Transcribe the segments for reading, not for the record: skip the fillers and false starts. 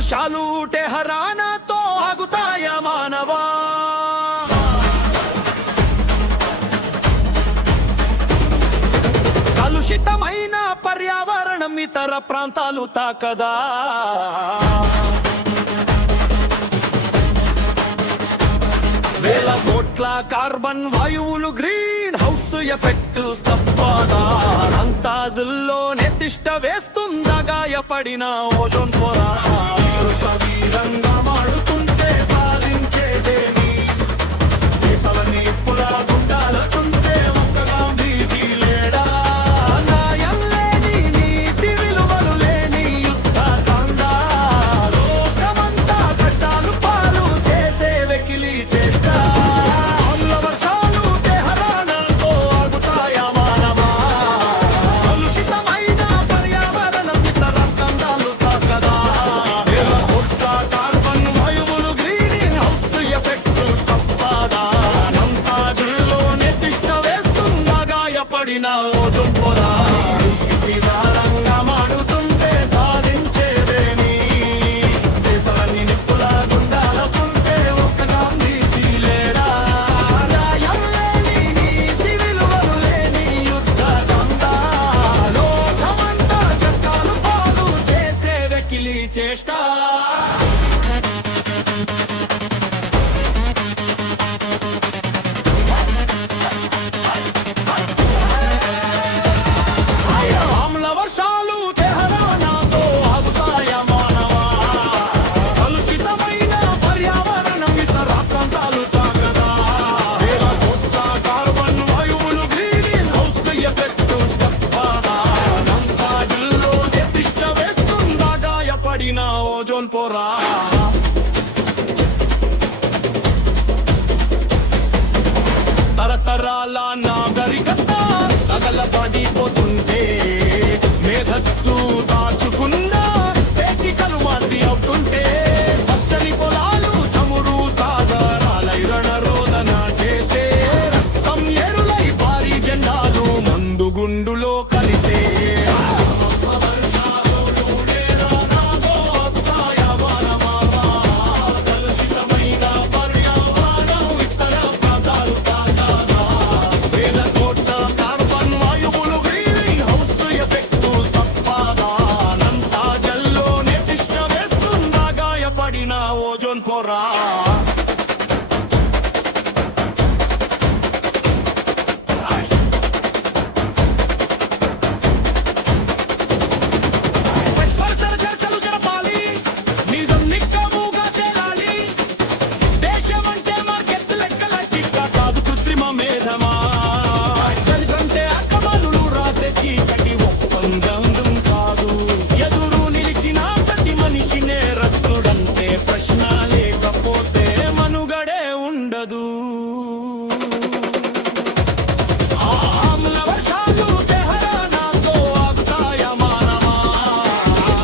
వర్షాలు టెహరానాతో ఆగుతాయా మానవా? కలుషితమైన పర్యావరణం ఇతర ప్రాంతాలు తాకదా? వేల కోట్ల కార్బన్ వాయువులు గ్రీన్ హౌస్ ఎఫెక్ట్ తప్పదా? అంతాజుల్లోనే తిష్ట వేస్తుందా గాయపడిన ఓజోన్ పొర? వీరంగా మాడుతుంటే సాధించేదేమి? దేశాలని పులా గుండాలకుంటే ఒక్కగా బీజీ లేడా? న్యాయం లేని నీతి విలువలు లేని యుద్ధ కాండ, లోకమంతా కష్టాలు పాలు చేసే వెకిలి చేష్ట. ఆమ్ల వర్షాలు టెహరానాతో ఆగుతాయా మానవా? కలుషితమైన పర్యావరణం ఇతర ప్రాంతాలు తాకదా? వేల కోట్ల కార్బన్ వాయువులు గ్రీన్ హౌస్ ఎఫెక్ట్ తప్పదా? నంతాజుల్లోనే తిష్ట వేస్తుందా గాయపడిన ఓజోన్ పొర? విధానంగా మాడుతుంటే సాధించేదేమి? దేశాలన్నీ నిప్పులా గుండాలకుంటే ఒక్కగా నీతి లేడా? న్యాయం లేని నీతి విలువలు లేని యుద్ధ కాండ, లోకమంతా చట్టాలు పాలు చేసే వెకిలి చేష్ట. ఆమ్ల వర్షాలు టెహరానాతో ఆగుతాయా మానవా? కలుషితమైన పర్యావరణం ఇతర ప్రాంతాలు తాకదా? వేల కోట్ల కార్బన్ వాయువులు గ్రీన్ హౌస్ ఎఫెక్ట్ తప్పదా? నంతాజుల్లోనే తిష్ట వేస్తుందా గాయపడిన ఓజోన్ పొర? తరతరాల నాగరికత తగలబడిపోతుంటే, మేధస్సు దాచుకున్న పేటికలు మాసి అవుతుంటే, పచ్చని పొలాలు చమురు సాగరాలై రణరోదన చేసే, రక్తం ఎరులై భారీ జెండాలు మందుగుండులో కలిసే. కలుషితమైన పర్యావరణం ఇతర ప్రాంతాలు తాకదా? వేల కోట్ల కార్బన్ వాయువులు గ్రీన్ హౌస్ ఎఫెక్ట్ తప్పదా? నంతాజల్లోనే తిష్ట వేస్తుందా గాయపడిన ఓజోన్ పొర? పరిసర చర్చలు జరపాలి, నిజం నిక్కముగా తేలాలి. దేశమంటే మార్కెట్ లెక్కల చిక్క కాదు, కృత్రిమ మేధమా? చరిత్రంటే అక్కమాలు రాసే చీకటి ఒప్పందం కాదు. ఎదురు నిలిచిన ప్రతి మనిషి నేరస్తుడంటే ప్రశ్న లేకపోతే మనుగడే ఉండదు. ఆమ్ల వర్షాలు టెహరానాతో ఆగుతాయా మానవా?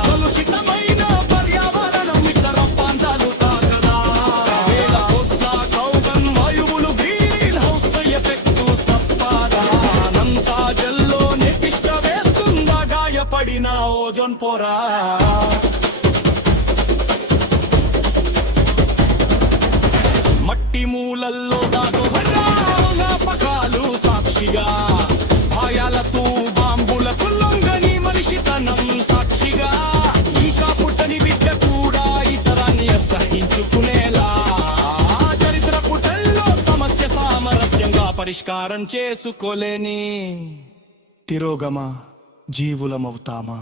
కలుషితమైన పర్యావరణం ఇతర ప్రాంతాలు తాకదా? వేల కోట్ల కార్బన్ వాయువులు గ్రీన్ హౌస్ ఎఫెక్ట్ తప్పదా? నంతాజల్లోనే తిష్ట వేస్తుందా గాయపడిన ఓజోన్ పొర? మట్టి మూలల్లో దాగు జ్ఞాపకాలు సాక్షిగా, భయాలతో బాంబులకు లొంగని మనిషితనం సాక్షిగా, ఇంకా పుట్టని బిడ్డ కూడా ఇతరాన్ని అసహించుకునేలా, చరిత్ర పుటల్లో సమస్య సామరస్యంగా పరిష్కారం చేసుకోలేని తిరోగమ జీవులమవుతామా?